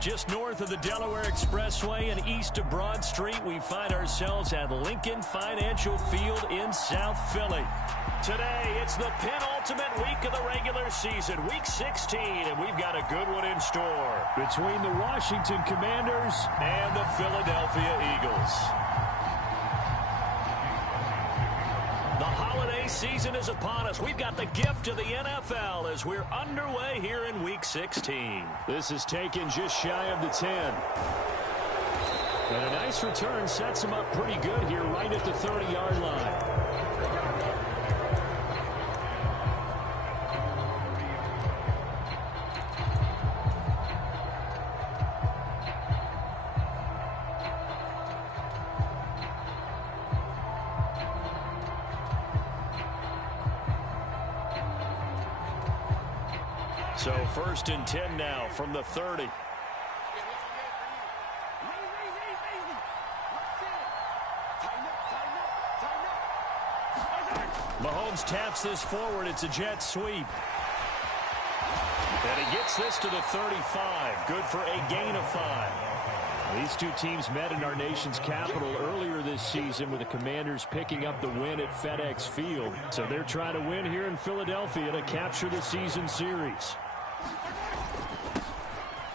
Just north of the Delaware Expressway and east of Broad Street, we find ourselves at Lincoln Financial Field in South Philly. Today, it's the penultimate week of the regular season, Week 16, and we've got a good one in store between the Washington Commanders and the Philadelphia Eagles. The holiday season is upon us. We've got the gift of the NFL as we're underway here in Week 16. This is taken just shy of the 10. And a nice return sets him up pretty good here right at the 30-yard line. So 1st and 10 now from the 30. Mahomes taps this forward. It's a jet sweep. And he gets this to the 35. Good for a gain of 5. These two teams met in our nation's capital earlier this season with the Commanders picking up the win at FedEx Field. So they're trying to win here in Philadelphia to capture the season series.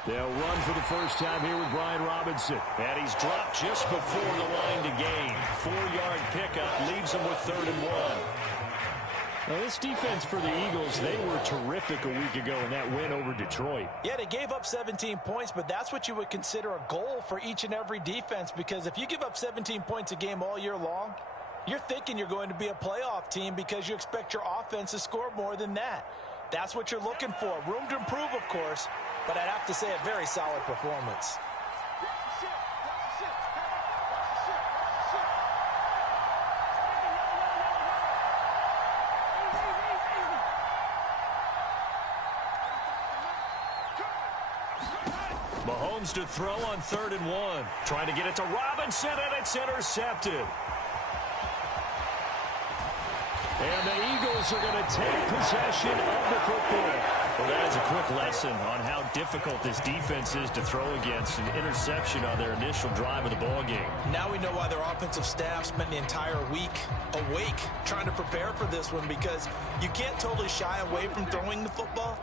They'll run for the first time here with Brian Robinson. And he's dropped just before the line to gain. 4-yard pickup leaves him with 3rd and 1. Now, this defense for the Eagles, they were terrific a week ago in that win over Detroit. Yeah, they gave up 17 points, but that's what you would consider a goal for each and every defense, because if you give up 17 points a game all year long, you're thinking you're going to be a playoff team because you expect your offense to score more than that. That's what you're looking for. Room to improve, of course, but I'd have to say a very solid performance. Mahomes to throw on 3rd and 1. Trying to get it to Robinson, and it's intercepted. And the Eagles are going to take possession of the football. Well, that is a quick lesson on how difficult this defense is to throw against. An interception on their initial drive of the ball game. Now we know why their offensive staff spent the entire week awake trying to prepare for this one, because you can't totally shy away from throwing the football.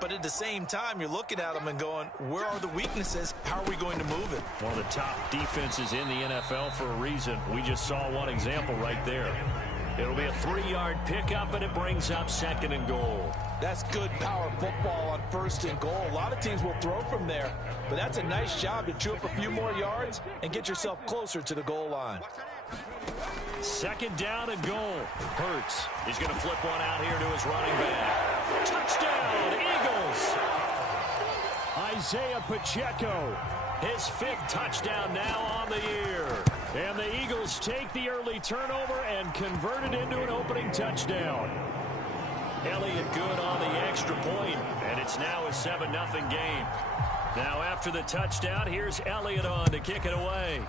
But at the same time, you're looking at them and going, where are the weaknesses? How are we going to move it? One of the top defenses in the NFL for a reason. We just saw one example right there. It'll be a 3-yard pickup, and it brings up 2nd and goal. That's good power football on 1st and goal. A lot of teams will throw from there, but that's a nice job to chew up a few more yards and get yourself closer to the goal line. 2nd down and goal. Hurts. He's going to flip one out here to his running back. Touchdown, Eagles! Isaiah Pacheco. His 5th touchdown now on the year. And the Eagles take the early turnover and convert it into an opening touchdown. Elliott good on the extra point, and it's now a 7-0 game. Now after the touchdown, here's Elliott on to kick it away.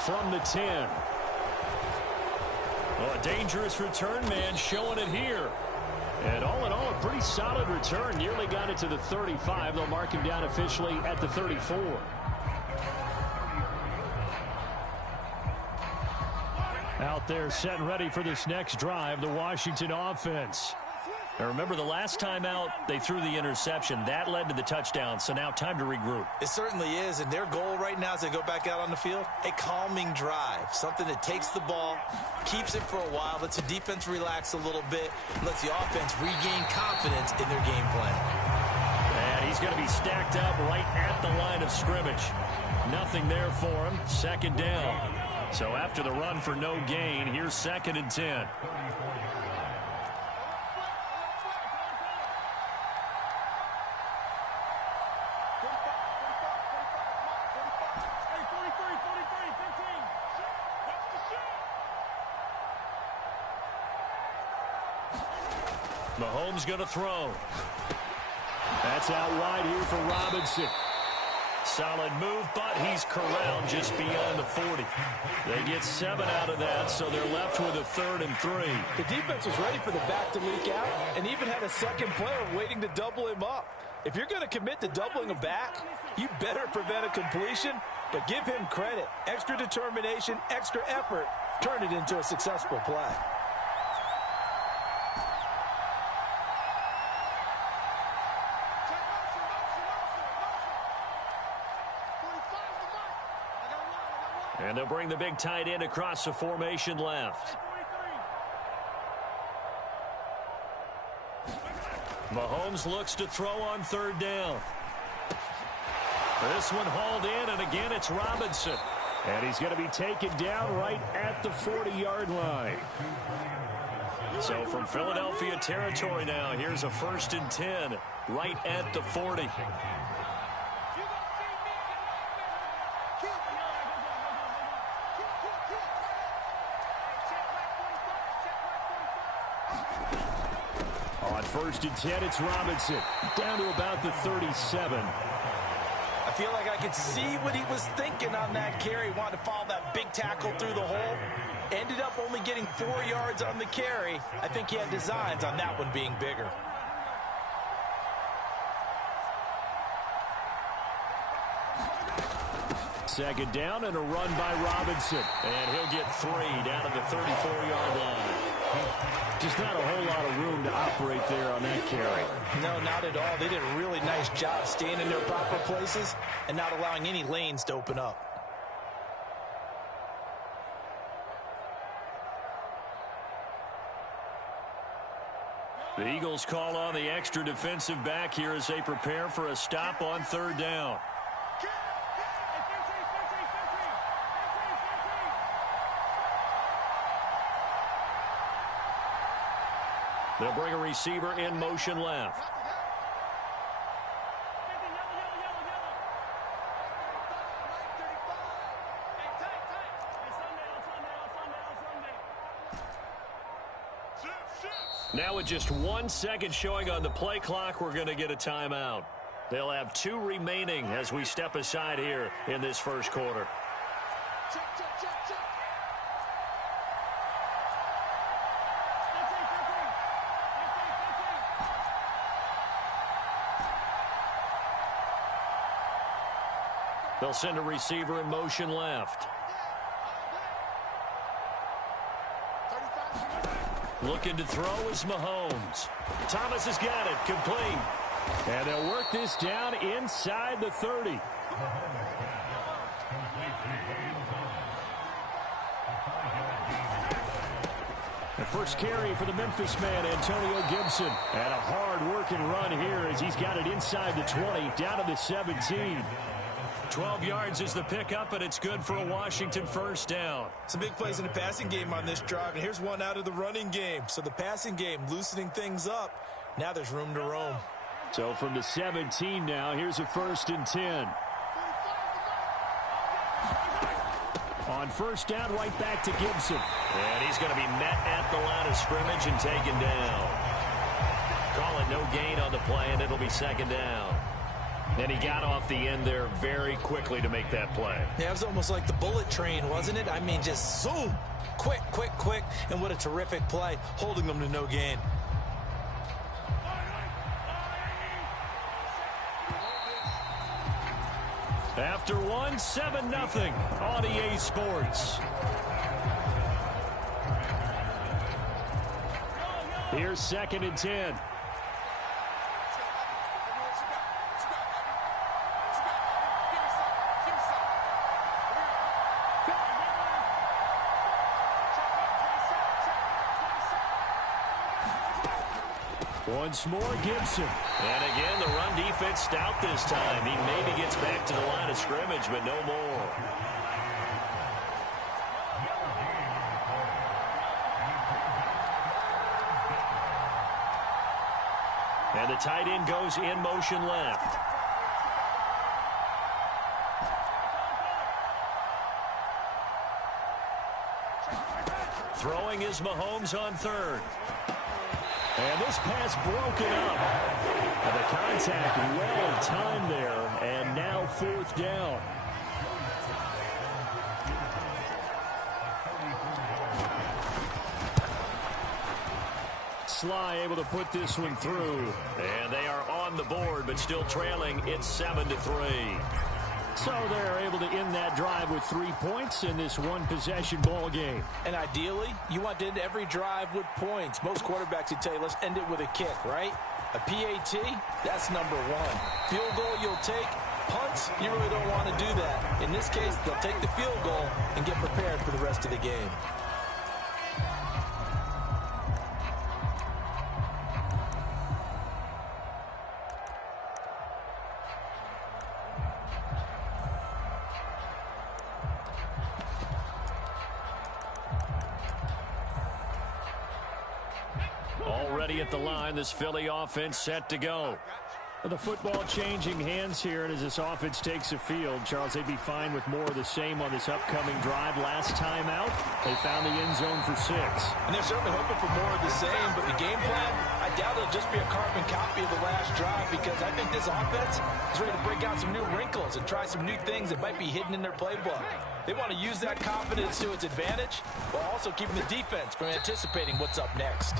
From the 10. Well, a dangerous return man showing it here. And all in all, a pretty solid return. Nearly got it to the 35. They'll mark him down officially at the 34. Out there set and ready for this next drive, the Washington offense. Now remember, the last time out, they threw the interception. That led to the touchdown, so now time to regroup. It certainly is, and their goal right now as they go back out on the field, a calming drive. Something that takes the ball, keeps it for a while, lets the defense relax a little bit, lets the offense regain confidence in their game plan. And he's going to be stacked up right at the line of scrimmage. Nothing there for him. 2nd down. So after the run for no gain, here's 2nd and 10. Mahomes going to throw. That's out wide here for Robinson. Solid move, but he's corralled just beyond the 40. They get 7 out of that, so they're left with a 3rd and 3. The defense was ready for the back to leak out and even had a second player waiting to double him up. If you're going to commit to doubling a back, you better prevent a completion, but give him credit. Extra determination, extra effort, turn it into a successful play. And they'll bring the big tight end across the formation left. Mahomes looks to throw on third down. This one hauled in, and again it's Robinson. And he's going to be taken down right at the 40-yard line. So from Philadelphia territory now, here's a 1st and 10 right at the 40. On 1st and 10, it's Robinson down to about the 37. I feel like I could see what he was thinking on that carry. Wanted to follow that big tackle through the hole. Ended up only getting 4 yards on the carry. I think he had designs on that one being bigger. Second down and a run by Robinson. And he'll get 3 down to the 34-yard line. Just not a whole lot of room to operate there on that carry. No, not at all. They did a really nice job staying in their proper places and not allowing any lanes to open up. The Eagles call on the extra defensive back here as they prepare for a stop on third down. They'll bring a receiver in motion left. Now with just 1 second showing on the play clock, we're going to get a timeout. They'll have 2 remaining as we step aside here in this first quarter. They'll send a receiver in motion left. Looking to throw is Mahomes. Thomas has got it, complete. And they'll work this down inside the 30. The first carry for the Memphis man, Antonio Gibson. And a hard-working run here as he's got it inside the 20, down to the 17. 12 yards is the pickup, and it's good for a Washington first down. Some big plays in the passing game on this drive, and here's one out of the running game. So the passing game loosening things up. Now there's room to roam. So from the 17 now, here's a 1st and 10. On first down, right back to Gibson. And he's going to be met at the line of scrimmage and taken down. Call it no gain on the play, and it'll be second down. And he got off the end there very quickly to make that play. Yeah, it was almost like the bullet train, wasn't it? I mean, just zoom. Quick, quick, quick. And what a terrific play, holding them to no gain. After one, 7-0 on EA Sports. Here's 2nd and 10. Once more, Gibson. And again, the run defense stout this time. He maybe gets back to the line of scrimmage, but no more. And the tight end goes in motion left. Throwing is Mahomes on third. And this pass broken up. And the contact well timed there. And now 4th down. Sly able to put this one through. And they are on the board, but still trailing. It's 7-3. So they're able to end that drive with 3 points in this one-possession ball game. And ideally, you want to end every drive with points. Most quarterbacks would tell you, let's end it with a kick, right? A PAT, that's number one. Field goal you'll take. Punts, you really don't want to do that. In this case, they'll take the field goal and get prepared for the rest of the game. Already at the line, this Philly offense set to go. The football changing hands here, and as this offense takes the field, Charles, they'd be fine with more of the same on this upcoming drive. Last time out, they found the end zone for 6. And they're certainly hoping for more of the same, but the game plan, I doubt it'll just be a carbon copy of the last drive, because I think this offense is ready to break out some new wrinkles and try some new things that might be hidden in their playbook. They want to use that confidence to its advantage, while also keeping the defense from anticipating what's up next.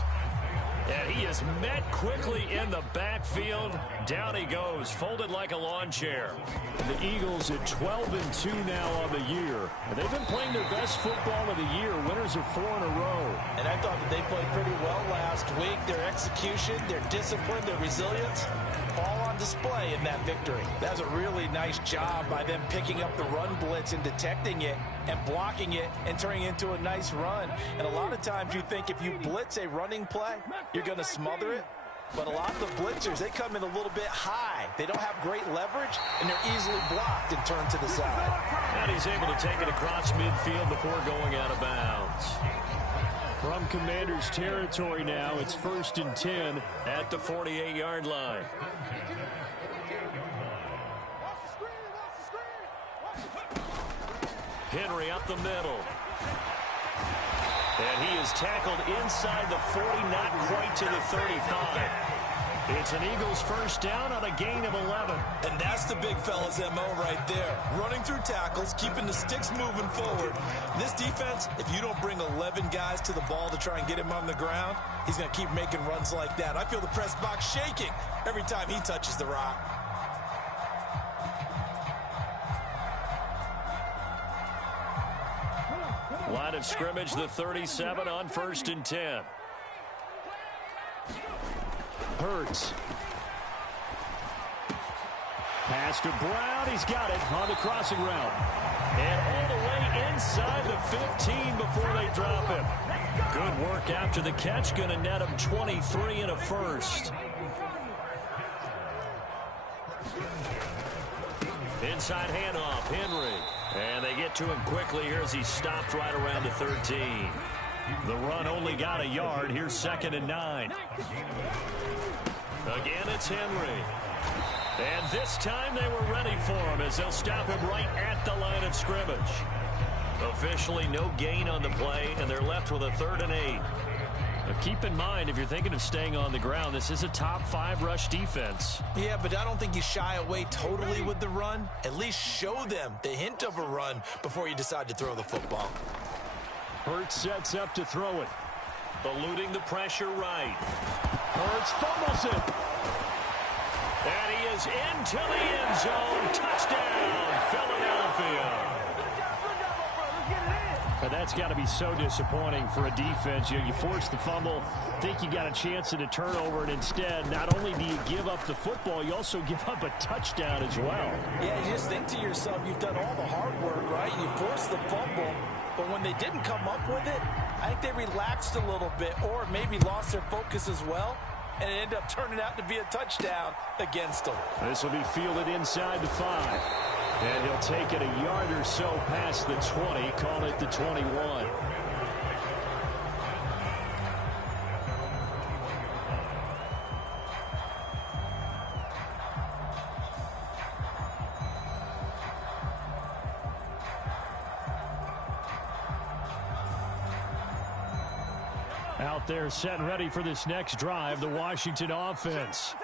And he is met quickly in the backfield. Down he goes, folded like a lawn chair. The Eagles at 12-2 now on the year. And they've been playing their best football of the year, winners of 4 in a row. And I thought that they played pretty well last week. Their execution, their discipline, their resilience, all on display in that victory. That's a really nice job by them picking up the run blitz and detecting it and blocking it and turning it into a nice run. And a lot of times you think if you blitz a running play, you're going to smother it. But a lot of the blitzers, they come in a little bit high. They don't have great leverage, and they're easily blocked and turned to the side. And he's able to take it across midfield before going out of bounds. From Commanders territory now, it's 1st and 10 at the 48-yard line. Henry up the middle. And he is tackled inside the 40, not quite to the 35. It's an Eagles first down on a gain of 11. And that's the big fella's MO right there. Running through tackles, keeping the sticks moving forward. This defense, if you don't bring 11 guys to the ball to try and get him on the ground, he's going to keep making runs like that. I feel the press box shaking every time he touches the rock. Line of scrimmage, the 37 on 1st and 10. Hurts. Pass to Brown. He's got it on the crossing route. And all the way inside the 15 before they drop him. Good work after the catch. Going to net him 23 and a first. Inside handoff, Henry. And they get to him quickly here as he stopped right around the 13. The run only got a yard. Here's 2nd and 9. Again, it's Henry. And this time they were ready for him as they'll stop him right at the line of scrimmage. Officially no gain on the play, and they're left with a 3rd and 8. Now keep in mind, if you're thinking of staying on the ground, this is a top 5 rush defense. Yeah, but I don't think you shy away totally with the run. At least show them the hint of a run before you decide to throw the football. Hurts sets up to throw it. Eluding the pressure right. Hurts fumbles it. And he is into the end zone. Touchdown, Philadelphia. But that's got to be so disappointing for a defense. You force the fumble, think you got a chance at a turnover, and instead, not only do you give up the football, you also give up a touchdown as well. Yeah, you just think to yourself, you've done all the hard work, right? You forced the fumble, but when they didn't come up with it, I think they relaxed a little bit or maybe lost their focus as well, and it ended up turning out to be a touchdown against them. This will be fielded inside the 5. And he'll take it a yard or so past the 20, call it the 21. Out there set and ready for this next drive, the Washington offense.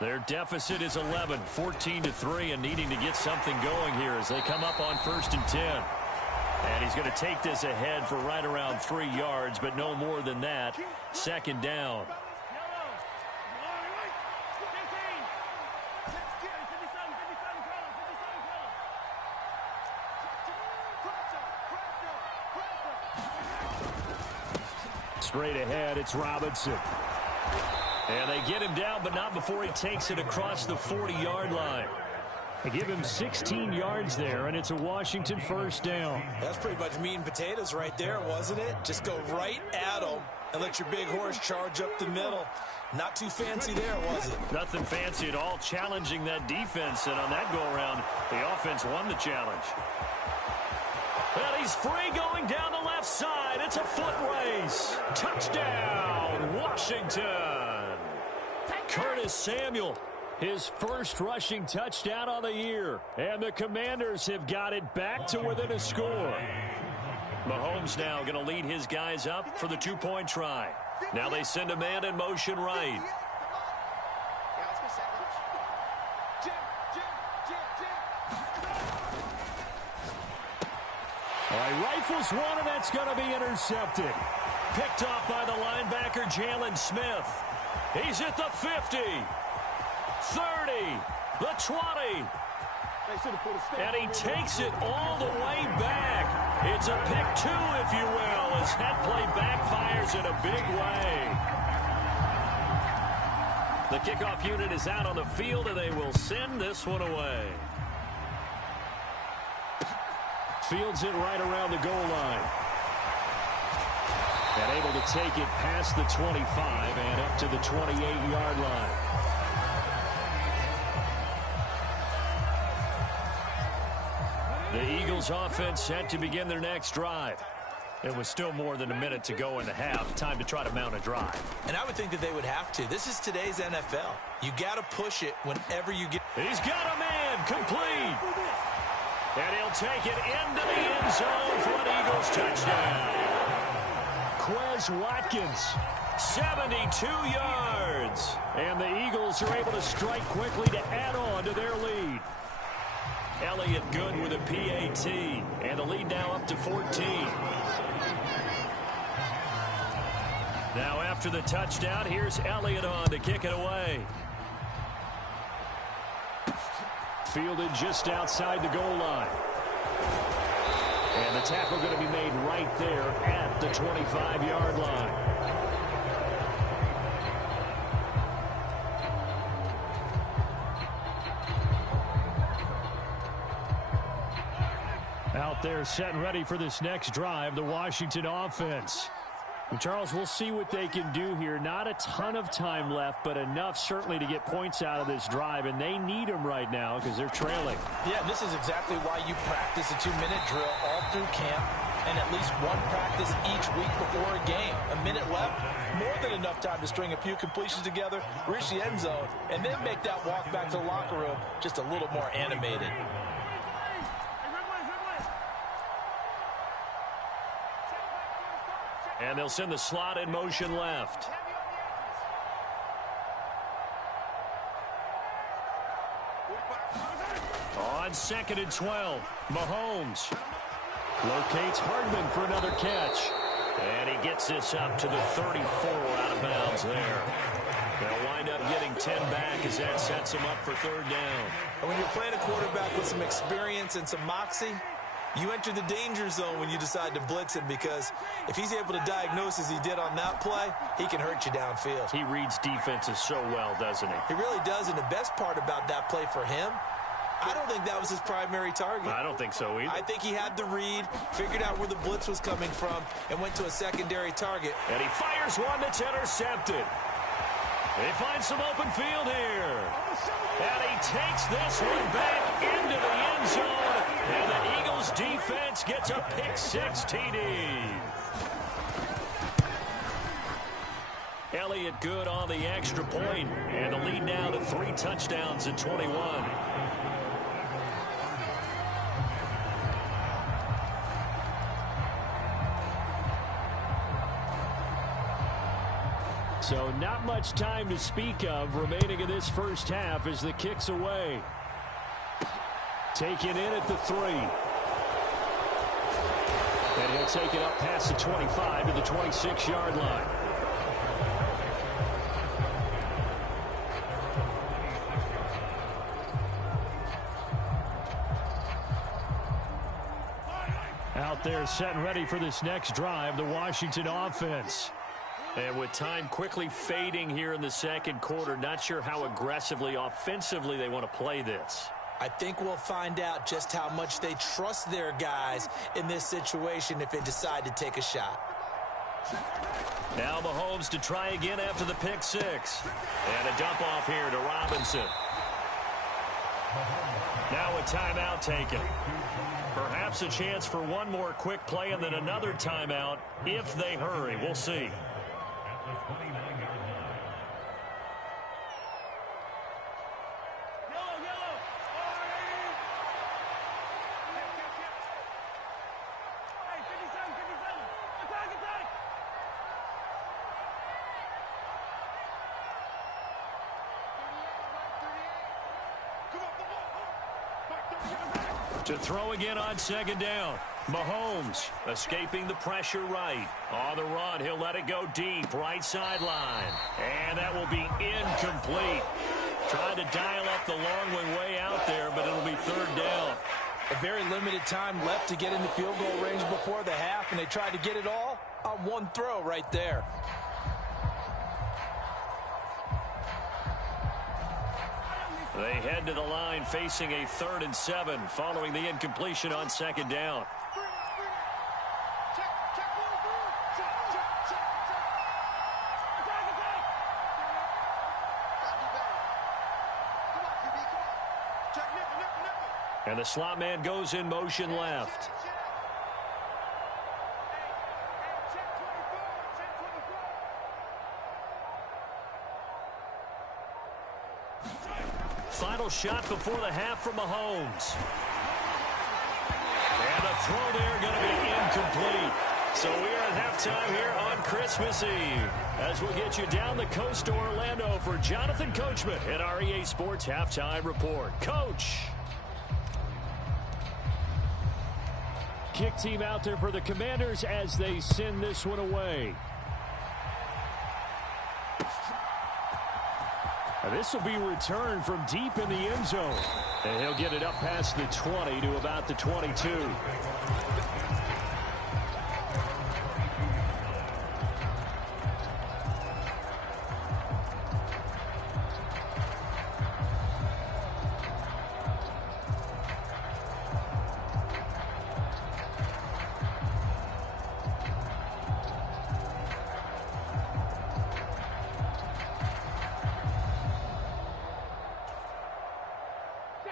Their deficit is 11, 14-3, and needing to get something going here as they come up on 1st and 10. And he's going to take this ahead for right around 3 yards, but no more than that. 2nd down. Straight ahead, it's Robinson. And they get him down, but not before he takes it across the 40-yard line. They give him 16 yards there, and it's a Washington first down. That's pretty much meat and potatoes right there, wasn't it? Just go right at him and let your big horse charge up the middle. Not too fancy there, was it? Nothing fancy at all, challenging that defense, and on that go-around, the offense won the challenge. And he's free going down the left side. It's a foot race. Touchdown, Washington. Curtis Samuel, his first rushing touchdown on the year. And the Commanders have got it back to within a score. Mahomes now going to lead his guys up for the two-point try. Now they send a man in motion right. All right, rifles one, and that's going to be intercepted. Picked off by the linebacker, Jalen Smith. He's at the 50, 30, the 20. And he takes it all the way back. It's a pick two, if you will, as that play backfires in a big way. The kickoff unit is out on the field, and they will send this one away. Fields it right around the goal line. And able to take it past the 25 and up to the 28-yard line. The Eagles offense set to begin their next drive. It was still more than a minute to go in the half. Time to try to mount a drive. And I would think that they would have to. This is today's NFL. You got to push it whenever you get. He's got a man complete. And he'll take it into the end zone for an Eagles touchdown. Quez Watkins, 72 yards. And the Eagles are able to strike quickly to add on to their lead. Elliott Good with a PAT. And the lead now up to 14. Now after the touchdown, here's Elliott on to kick it away. Fielded just outside the goal line. And the tackle going to be made right there at the 25-yard line. Out there set and ready for this next drive, the Washington offense. And Charles, we'll see what they can do here. Not a ton of time left, but enough certainly to get points out of this drive, and they need them right now because they're trailing. Yeah, this is exactly why you practice a 2-minute drill all through camp and at least one practice each week before a game. A minute left, more than enough time to string a few completions together, reach the end zone, and then make that walk back to the locker room just a little more animated. And they'll send the slot in motion left. On 2nd and 12, Mahomes locates Hardman for another catch. And he gets this up to the 34 out of bounds there. They'll wind up getting 10 back as that sets him up for third down. And when you're playing a quarterback with some experience and some moxie, you enter the danger zone when you decide to blitz him, because if he's able to diagnose as he did on that play, he can hurt you downfield. He reads defenses so well, doesn't he? He really does, and the best part about that play for him, I don't think that was his primary target. I don't think so either. I think he had the read, figured out where the blitz was coming from, and went to a secondary target. And he fires one that's intercepted. They find some open field here. And he takes this one back into the end zone. And the Eagles defense gets a pick-6 TD. Elliott Good on the extra point. And the lead now to 3 touchdowns at 21. So not much time to speak of remaining in this first half as the kick's away. Taken in at the 3. And he'll take it up past the 25 to the 26-yard line. Out there set and ready for this next drive, the Washington offense. And with time quickly fading here in the second quarter, not sure how aggressively, offensively they want to play this. I think we'll find out just how much they trust their guys in this situation if they decide to take a shot. Now Mahomes to try again after the pick six. And a dump off here to Robinson. Now a timeout taken. Perhaps a chance for one more quick play and then another timeout if they hurry. We'll see. To throw again on second down. Mahomes escaping the pressure right. On the run, he'll let it go deep, right sideline. And that will be incomplete. Trying to dial up the long way out there, but it'll be third down. A very limited time left to get into field goal range before the half, and they tried to get it all on one throw right there. They head to the line facing a 3rd and 7 following the incompletion on second down. And the slot man goes in motion left. Final shot before the half from Mahomes. And the throw there going to be incomplete. So we are at halftime here on Christmas Eve as we'll get you down the coast to Orlando for Jonathan Coachman at our EA Sports Halftime Report. Coach. Kick team out there for the Commanders as they send this one away. This will be returned from deep in the end zone. And he'll get it up past the 20 to about the 22.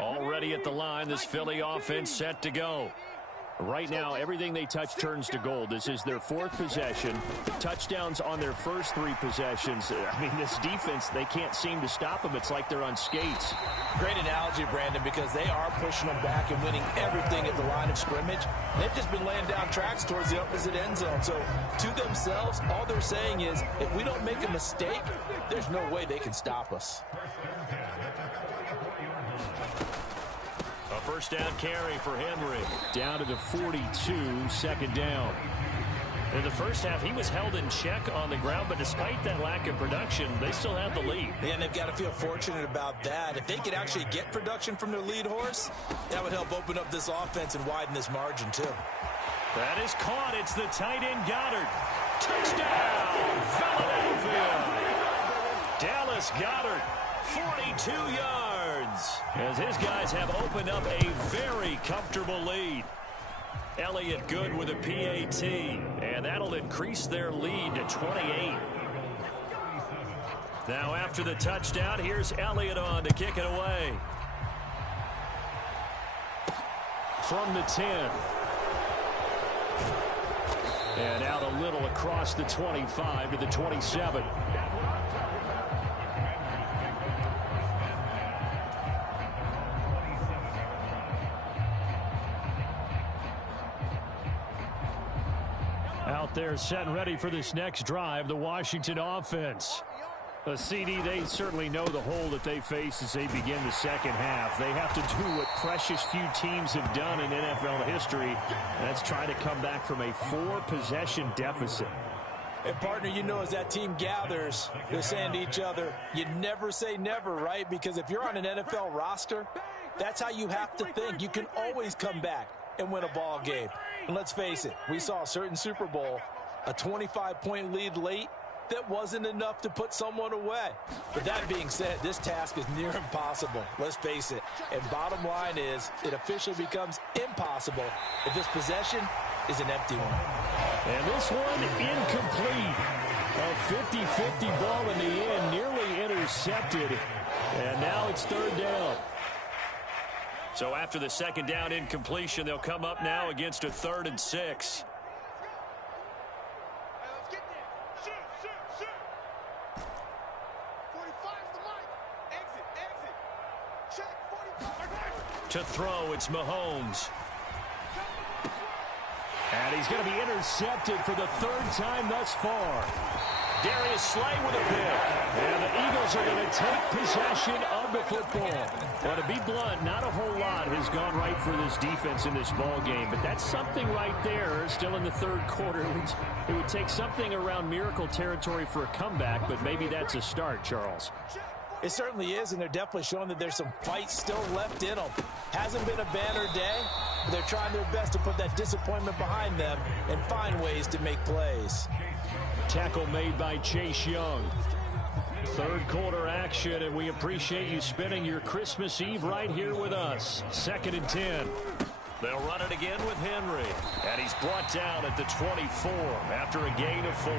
Already at the line, this Philly offense set to go. Right now, everything they touch turns to gold. This is their 4th possession. Touchdowns on their first 3 possessions. I mean, this defense, they can't seem to stop them. It's like they're on skates. Great analogy, Brandon, because they are pushing them back and winning everything at the line of scrimmage. They've just been laying down tracks towards the opposite end zone. So, to themselves, all they're saying is, if we don't make a mistake, there's no way they can stop us. A first down carry for Henry. Down to the 42, second down. In the first half, he was held in check on the ground, but despite that lack of production, they still have the lead. And they've got to feel fortunate about that. If they could actually get production from their lead horse, that would help open up this offense and widen this margin, too. That is caught. It's the tight end Goddard. Touchdown, Philadelphia. Dallas Goedert, 42 yards. As his guys have opened up a very comfortable lead. Elliott good with a PAT, and that'll increase their lead to 28. Now after the touchdown, here's Elliott on to kick it away. From the 10. And out a little across the 25 to the 27. Out there set and ready for this next drive, the Washington offense. A CD, they certainly know the hole that they face as they begin the second half. They have to do what precious few teams have done in NFL history, and that's try to come back from a 4-possession deficit. And, partner, you know, as that team gathers, they're saying to each other, you never say never, right? Because if you're on an NFL roster, that's how you have to think. You can always come back and win a ball game. And let's face it, we saw a certain Super Bowl, a 25-point lead late, that wasn't enough to put someone away. But that being said, this task is near impossible. Let's face it. And bottom line is, it officially becomes impossible if this possession is an empty one. And this one incomplete. A 50-50 ball in the end, nearly intercepted. And now it's third down. So after the second down incompletion, they'll come up now against a 3rd and 6. To throw, it's Mahomes. And he's going to be intercepted for the 3rd time thus far. Darius Slay with a pick. And the Eagles are going to take possession of the football. Well, to be blunt, not a whole lot has gone right for this defense in this ball game, but that's something right there. Still in the 3rd quarter. It would take something around miracle territory for a comeback, but maybe that's a start, Charles. It certainly is, and they're definitely showing that there's some fight still left in them. Hasn't been a banner day, but they're trying their best to put that disappointment behind them and find ways to make plays. Tackle made by Chase Young. 3rd quarter action, and we appreciate you spending your Christmas Eve right here with us. 2nd and 10. They'll run it again with Henry. And he's brought down at the 24 after a gain of 4.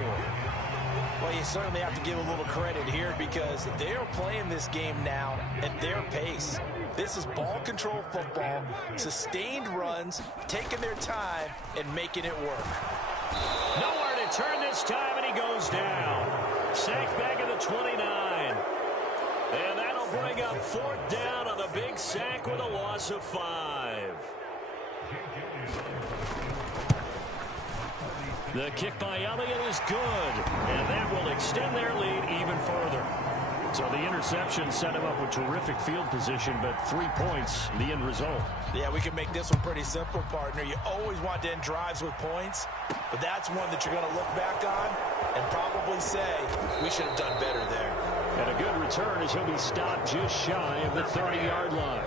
Well, you certainly have to give a little credit here because they are playing this game now at their pace. This is ball control football, sustained runs, taking their time, and making it work. Nowhere to turn this time, and he goes down. Sacked back at the 29. And that'll bring up 4th down on the big sack with a loss of 5. The kick by Elliott is good, and that will extend their lead even further. So the interception set him up with terrific field position, but 3 points, the end result. Yeah, we can make this one pretty simple, partner. You always want to end drives with points, but that's one that you're going to look back on and probably say, we should have done better there. And a good return as he'll be stopped just shy of the 30-yard line.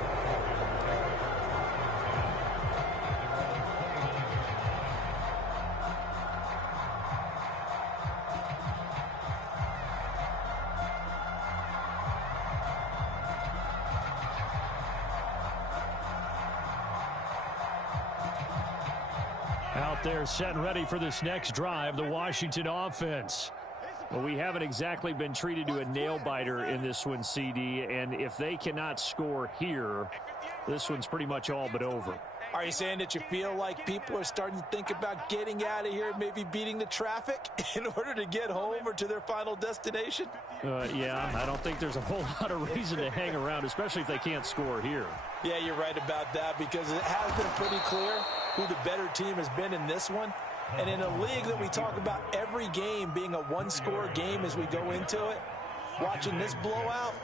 Out there set and ready for this next drive, the Washington offense. Well, we haven't exactly been treated to a nail-biter in this one, CD, and if they cannot score here, this one's pretty much all but over. Are you saying that you feel like people are starting to think about getting out of here, maybe beating the traffic in order to get home or to their final destination? Yeah, I don't think there's a whole lot of reason to hang around, especially if they can't score here. Yeah, you're right about that because it has been pretty clear who the better team has been in this one. And in a league that we talk about every game being a one-score game as we go into it, watching this blowout,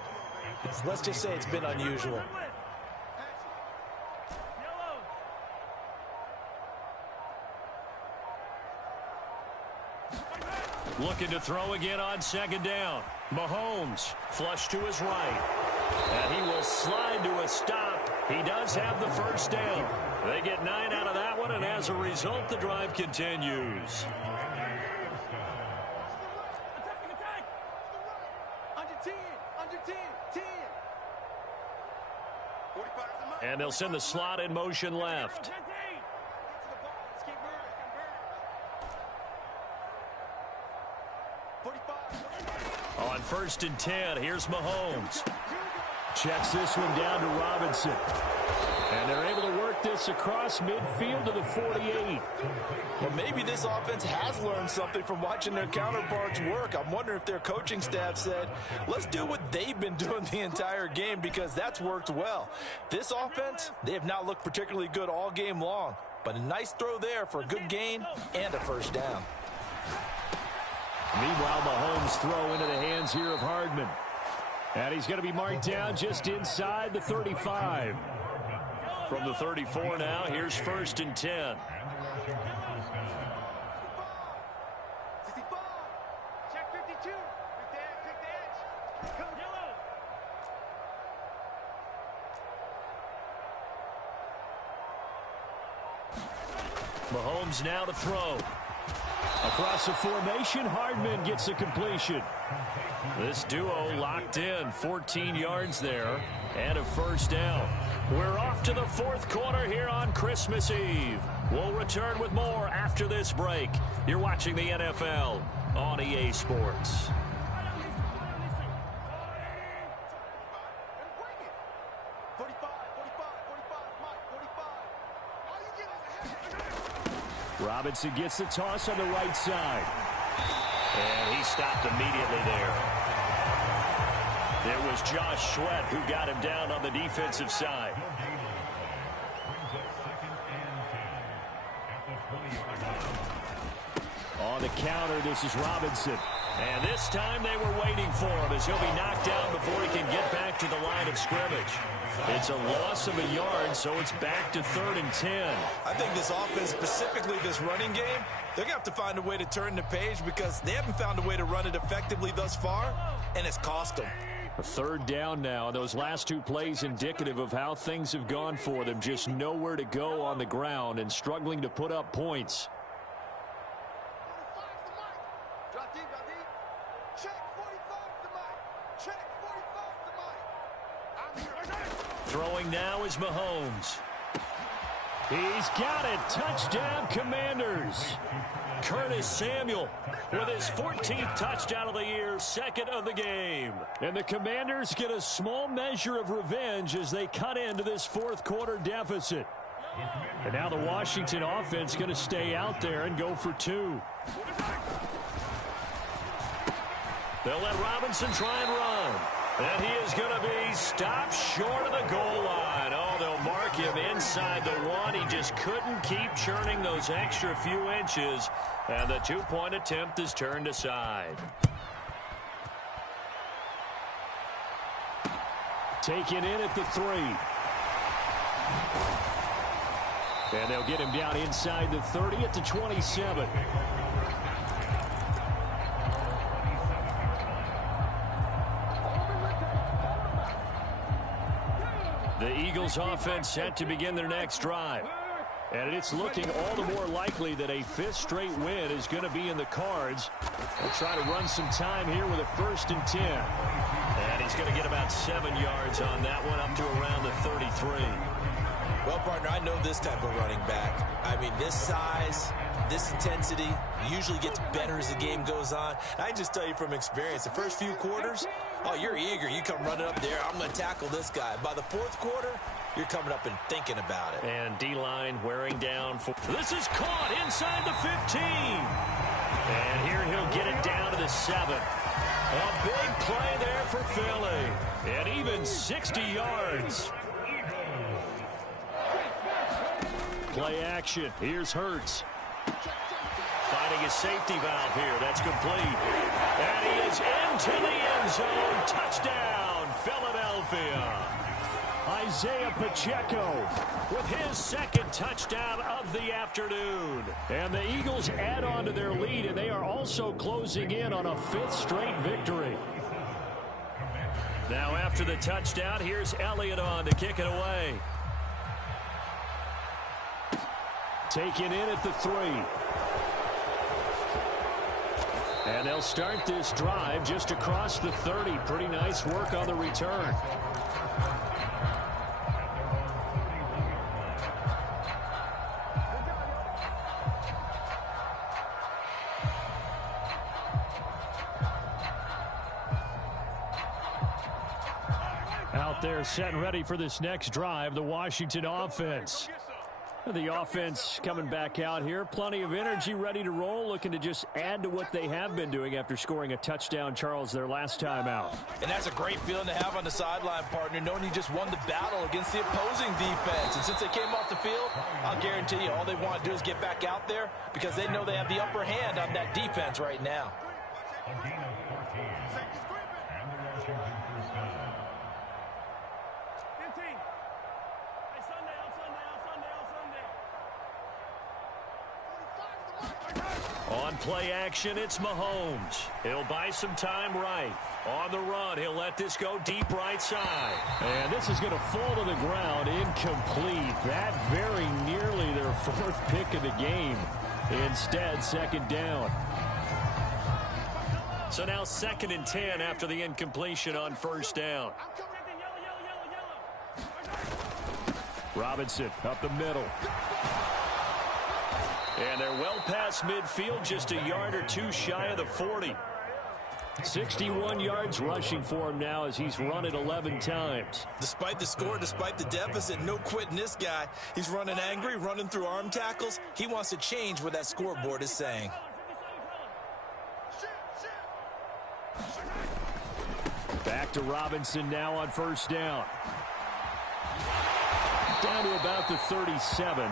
let's just say it's been unusual. Looking to throw again on 2nd down. Mahomes flush to his right. And he will slide to a stop. He does have the 1st down. They get 9 out of that one, and as a result, the drive continues. And they'll send the slot in motion left. On 1st and 10, here's Mahomes. Checks this one down to Robinson. And they're able to work this across midfield to the 48. Well, maybe this offense has learned something from watching their counterparts work. I'm wondering if their coaching staff said, let's do what they've been doing the entire game because that's worked well. This offense, they have not looked particularly good all game long. But a nice throw there for a good gain and a 1st down. Meanwhile, Mahomes throw into the hands here of Hardman. And he's going to be marked down just inside the 35. From the 34 now, here's 1st and 10. Mahomes now to throw. Across the formation, Hardman gets a completion. This duo locked in, 14 yards there, and a first down. We're off to the fourth quarter here on Christmas Eve. We'll return with more after this break. You're watching the NFL on EA Sports. Robinson gets the toss on the right side. And he stopped immediately there. It was Josh Sweat who got him down on the defensive side. On the counter, this is Robinson. And this time they were waiting for him as he'll be knocked down before he can get back to the line of scrimmage. It's a loss of a yard, so it's back to 3rd and 10. I think this offense, specifically this running game, they're going to have to find a way to turn the page because they haven't found a way to run it effectively thus far, and it's cost them. A 3rd down now. Those last 2 plays indicative of how things have gone for them. Just nowhere to go on the ground and struggling to put up points. Throwing now is Mahomes. He's got it. Touchdown, Commanders. Curtis Samuel with his 14th touchdown of the year, 2nd of the game. And the Commanders get a small measure of revenge as they cut into this 4th quarter deficit. And now the Washington offense going to stay out there and go for 2. They'll let Robinson try and run. And he is going to be stopped short of the goal line. Oh, they'll mark him inside the 1. He just couldn't keep churning those extra few inches. And the 2-point attempt is turned aside. Taken in at the 3. And they'll get him down inside the 30 at the 27. The Eagles offense set to begin their next drive. And it's looking all the more likely that a 5th straight win is going to be in the cards. They'll try to run some time here with a 1st and 10. And he's going to get about 7 yards on that one, up to around the 33. Well, partner, I know this type of running back. I mean, this size, this intensity usually gets better as the game goes on. And I can just tell you from experience, the first few quarters, oh, you're eager. You come running up there. I'm going to tackle this guy. By the 4th quarter, you're coming up and thinking about it. And D-line wearing down. This is caught inside the 15. And here he'll get it down to the 7. A big play there for Philly. And even 60 yards. Play action. Here's Hurts. Finding a safety valve here. That's complete. And he is into the end zone. Touchdown, Philadelphia. Isaiah Pacheco with his 2nd touchdown of the afternoon. And the Eagles add on to their lead, and they are also closing in on a 5th straight victory. Now after the touchdown, here's Elliott on to kick it away. Taken in at the 3. And they'll start this drive just across the 30. Pretty nice work on the return. Out there set and ready for this next drive, the Washington offense. The offense coming back out here. Plenty of energy, ready to roll, looking to just add to what they have been doing after scoring a touchdown, Charles, their last time out. And that's a great feeling to have on the sideline, partner, knowing you just won the battle against the opposing defense. And since they came off the field, I'll guarantee you all they want to do is get back out there because they know they have the upper hand on that defense right now. On play action, it's Mahomes. He'll buy some time right. On the run, he'll let this go deep right side. And this is going to fall to the ground incomplete. That very nearly their 4th pick of the game. Instead, second down. So now 2nd and 10 after the incompletion on first down. Robinson up the middle. And they're well past midfield, just a yard or two shy of the 40. 61 yards rushing for him now as he's run it 11 times. Despite the score, despite the deficit, no quitting this guy. He's running angry, running through arm tackles. He wants to change what that scoreboard is saying. Back to Robinson now on first down. Down to about the 37.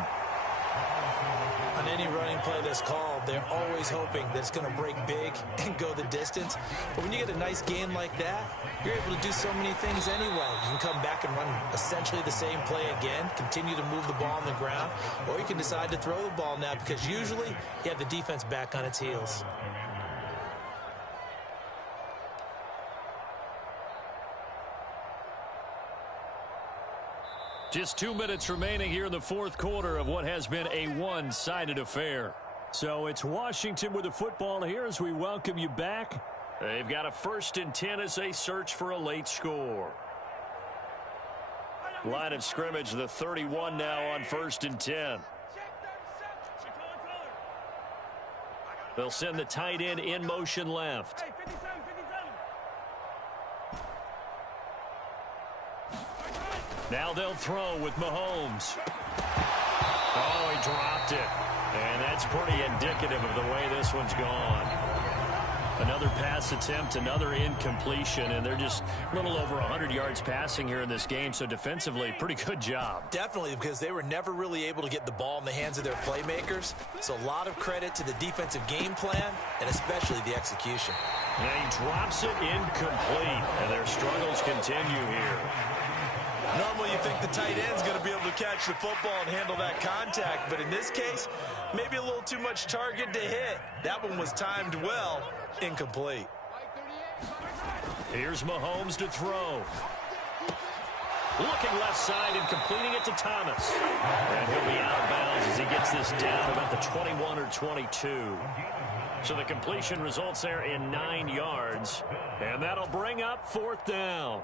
On any running play that's called, they're always hoping that it's going to break big and go the distance. But when you get a nice game like that, you're able to do so many things anyway. You can come back and run essentially the same play again, continue to move the ball on the ground, or you can decide to throw the ball now because usually you have the defense back on its heels. Just 2 minutes remaining here in the fourth quarter of what has been a one-sided affair. So it's Washington with the football here as we welcome you back. They've got a 1st and 10 as they search for a late score. Line of scrimmage, the 31 now on 1st and 10. They'll send the tight end in motion left. Now they'll throw with Mahomes. Oh, he dropped it. And that's pretty indicative of the way this one's gone. Another pass attempt, another incompletion, and they're just a little over 100 yards passing here in this game, so defensively, pretty good job. Definitely, because they were never really able to get the ball in the hands of their playmakers. So a lot of credit to the defensive game plan, and especially the execution. And he drops it incomplete, and their struggles continue here. Normally you think the tight end's going to be able to catch the football and handle that contact, but in this case, maybe a little too much target to hit. That one was timed well, incomplete. Here's Mahomes to throw. Looking left side and completing it to Thomas. And he'll be out of bounds as he gets this down about the 21 or 22. So the completion results there in 9 yards. And that'll bring up 4th down.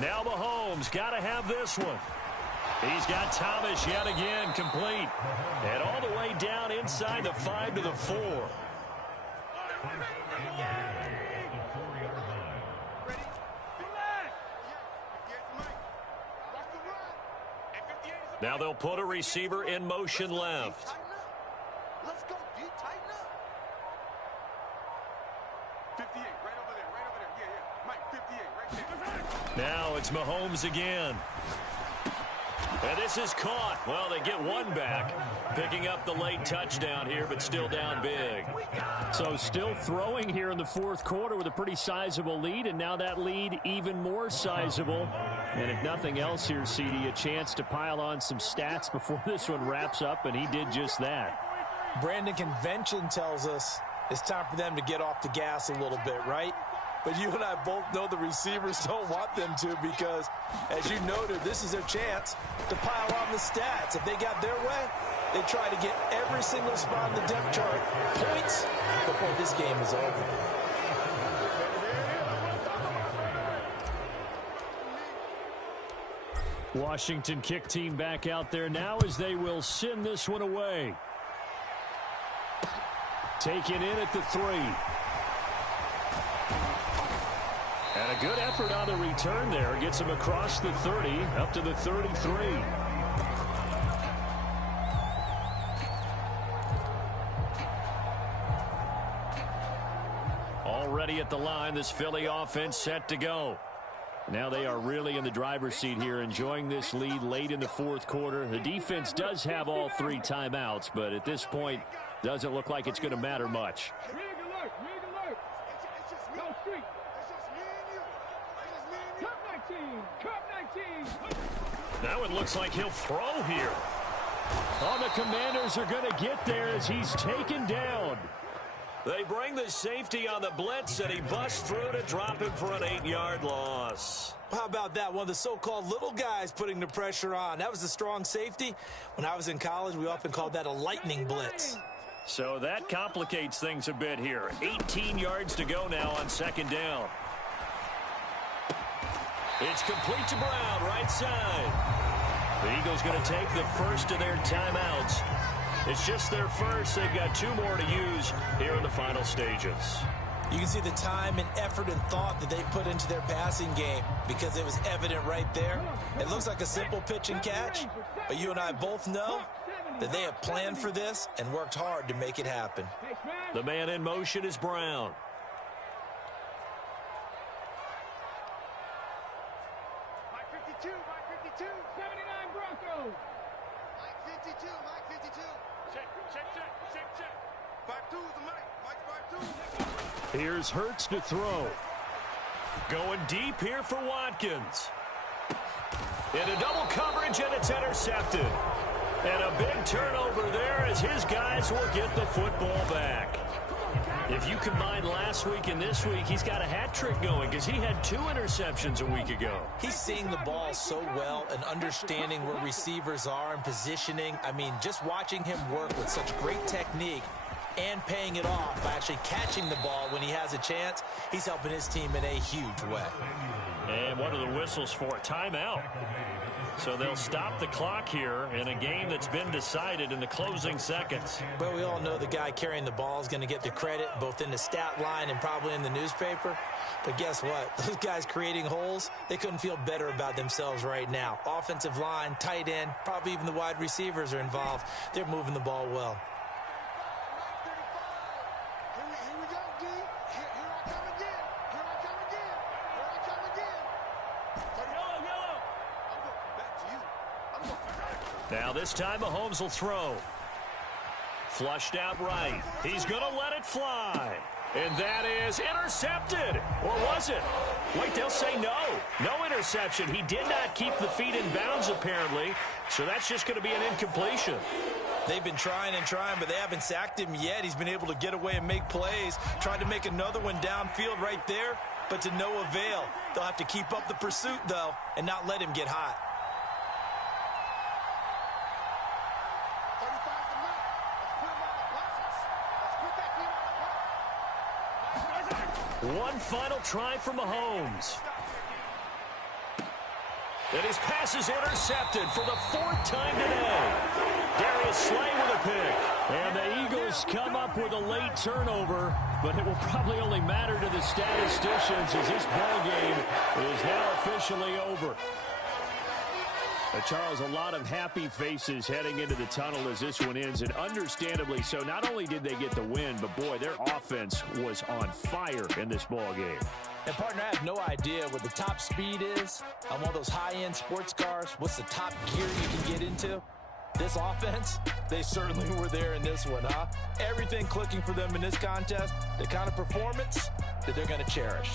Now Mahomes got to have this one. He's got Thomas yet again complete. And all the way down inside the 5 to the 4. Now they'll put a receiver in motion left. Let's go, D. Tighten up. 58, right over there, right over there. Yeah. Mike, 58, right there. Now it's Mahomes again. And this is caught. Well, they get one back, picking up the late touchdown here, but still down big. So still throwing here in the fourth quarter with a pretty sizable lead, and now that lead even more sizable. And if nothing else here, CD, a chance to pile on some stats before this one wraps up, and he did just that. Brandon, convention tells us it's time for them to get off the gas a little bit, right? But you and I both know the receivers don't want them to because, as you noted, this is their chance to pile on the stats. If they got their way, they try to get every single spot on the depth chart points before this game is over. Washington kick team back out there now as they will send this one away. Taken in at the 3. And a good effort on the return there. Gets him across the 30, up to the 33. Already at the line, this Philly offense set to go. Now they are really in the driver's seat here, enjoying this lead late in the fourth quarter. The defense does have all 3 timeouts, but at this point, doesn't look like it's going to matter much. Now it looks like he'll throw here. Oh, the Commanders are going to get there as he's taken down. They bring the safety on the blitz, and he busts through to drop him for an 8-yard loss. How about that? One of the so-called little guys putting the pressure on. That was a strong safety. When I was in college, we often called that a lightning blitz. So that complicates things a bit here. 18 yards to go now on second down. It's complete to Brown, right side. The Eagles going to take the first of their timeouts. It's just their first. They've got 2 more to use here in the final stages. You can see the time and effort and thought that they put into their passing game because it was evident right there. It looks like a simple pitch and catch, but you and I both know that they have planned for this and worked hard to make it happen. The man in motion is Brown. Here's Hurts to throw. Going deep here for Watkins. Into double coverage, and it's intercepted. And a big turnover there as his guys will get the football back. If you combine last week and this week, he's got a hat trick going because he had 2 interceptions a week ago. He's seeing the ball so well and understanding where receivers are and positioning. I mean, just watching him work with such great technique and paying it off by actually catching the ball when he has a chance, he's helping his team in a huge way. And what are the whistles for? Timeout. So they'll stop the clock here in a game that's been decided in the closing seconds. But we all know the guy carrying the ball is going to get the credit both in the stat line and probably in the newspaper. But guess what? Those guys creating holes, they couldn't feel better about themselves right now. Offensive line, tight end, probably even the wide receivers are involved. They're moving the ball well. Now this time Mahomes will throw. Flushed out right. He's going to let it fly. And that is intercepted. Or was it? Wait, they'll say no. No interception. He did not keep the feet in bounds, apparently. So that's just going to be an incompletion. They've been trying and trying, but they haven't sacked him yet. He's been able to get away and make plays. Tried to make another one downfield right there, but to no avail. They'll have to keep up the pursuit, though, and not let him get hot. One final try for Mahomes. And his pass is intercepted for the 4th time today. Darius Slay with a pick. And the Eagles come up with a late turnover, but it will probably only matter to the statisticians as this ball game is now officially over. Charles, a lot of happy faces heading into the tunnel as this one ends, and understandably so. Not only did they get the win, but boy, their offense was on fire in this ball game. And partner, I have no idea what the top speed is on one of those high-end sports cars. What's the top gear you can get into? This offense, they certainly were there in this one, huh? Everything clicking for them in this contest, the kind of performance that they're going to cherish.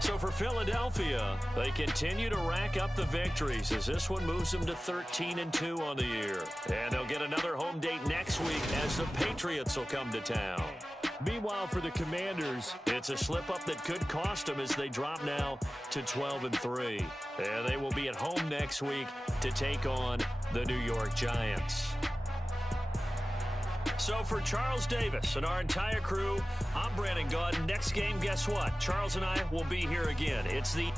So for Philadelphia, they continue to rack up the victories as this one moves them to 13-2 on the year. And they'll get another home date next week as the Patriots will come to town. Meanwhile, for the Commanders, it's a slip-up that could cost them as they drop now to 12-3. And they will be at home next week to take on the New York Giants. So for Charles Davis and our entire crew, I'm Brandon Gaudin. Next game, guess what? Charles and I will be here again. It's the